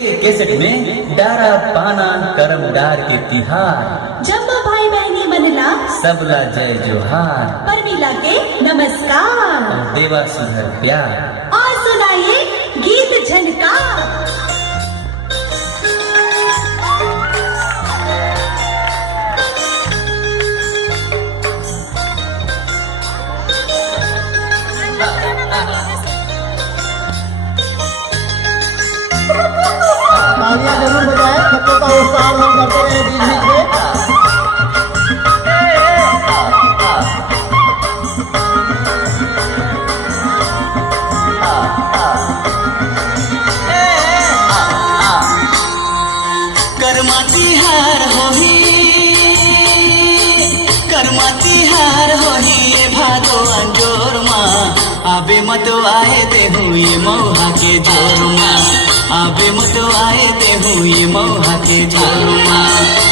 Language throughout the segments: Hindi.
के केसट में डारा पाना करमदार के तिहार जब भाई बहनी बनला सबला जय जोहार परमिला के नमस्कार और देवा सुधर प्यार और सुनाइए गीत झनकार। तालियां जरूर बजाएं, बच्चों का उत्साह हम करते रहे बीच बीच में। कर्मा तिहार होही, कर्मा तिहार होही ये भादो अंजोर माँ आबे मत आए देहू ये मौहा के जोर माँ आबे मत आए देहू ये मौहा के जोर माँ।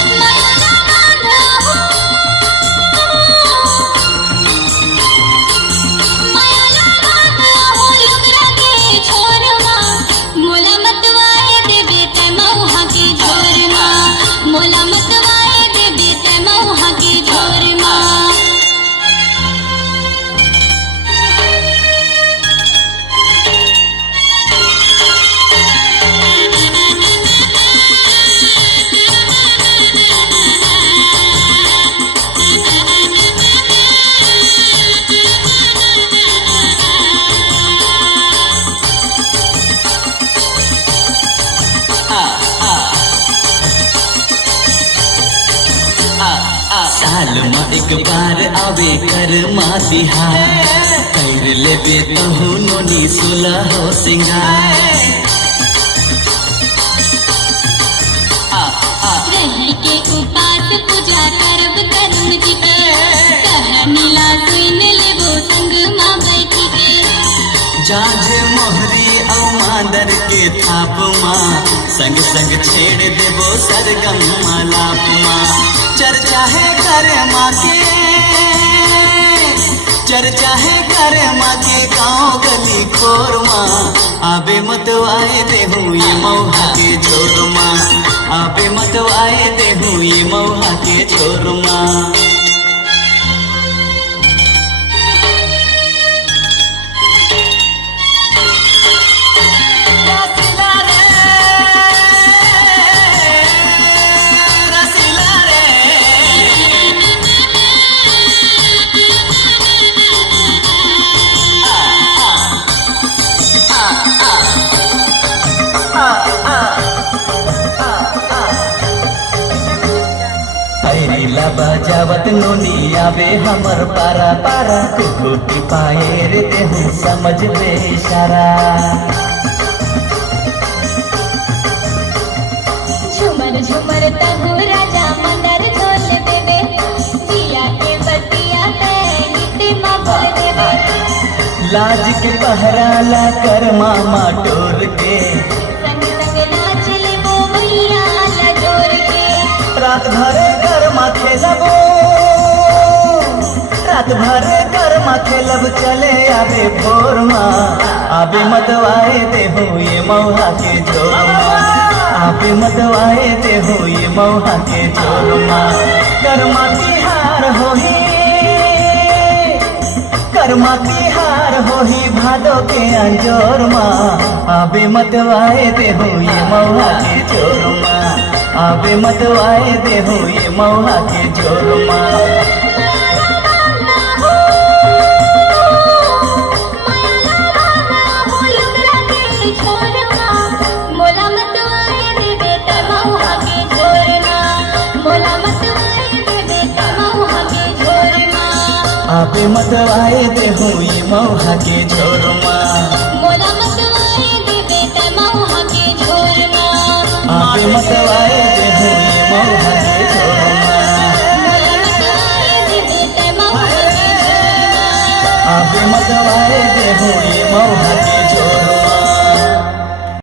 साल में एक बार आवे कर्मा तिहार कर लेबे तहु नोनी सुलह हो सिंगार। रही के उपास पूजा करब कर्म जी के कहनीला सुन लेबो संग माँ बैठी के जाझ मोहरी औ मांदर के थाप माँ संग संग छेड़ देबो सरगम मालाप माँ। चर्चा है कर्मा के, चर्चा है कर्मा के गाँव गली खोर माँ आबे मत आए देहू ये मौहा के जोर माँ आबे मत आए देहू ये मौहा के जोर माँ। ला बजावत नोनी आवे हमर पारा पारा कुकुटी पाए रे देहू समझ बे इशारा। झुमर झुमर तहु राजा मंदर झोल देवे जिया के बतिया पे नीति माँ बोल देवे लाज के पहरा ला कर मामा टोर के संग संग नाच लेबो मैया ला जोर के रात भरे कर माथे लगो रात भरे कर माथे लब चले आबे भोर माँ आबे मत आए देहू ये मौहा के जोर माँ आबे मत आए देहू ये मौहा के जोर माँ। कर्मा तिहार होही, कर्मा तिहार होही भादो के अंजोर माँ आबे मत आए देहू ये मौहा के जोर माँ आबे मत आए देहू ये मौहा के जोर माँ। आबे मत आए देहू ये मौहा के जोर माँ मोला मत आए देवे ते मौहा के झोर माँ आबे मत आए देहू ये मौहा के जोर माँ आबे मत आए देहू ये मौहा के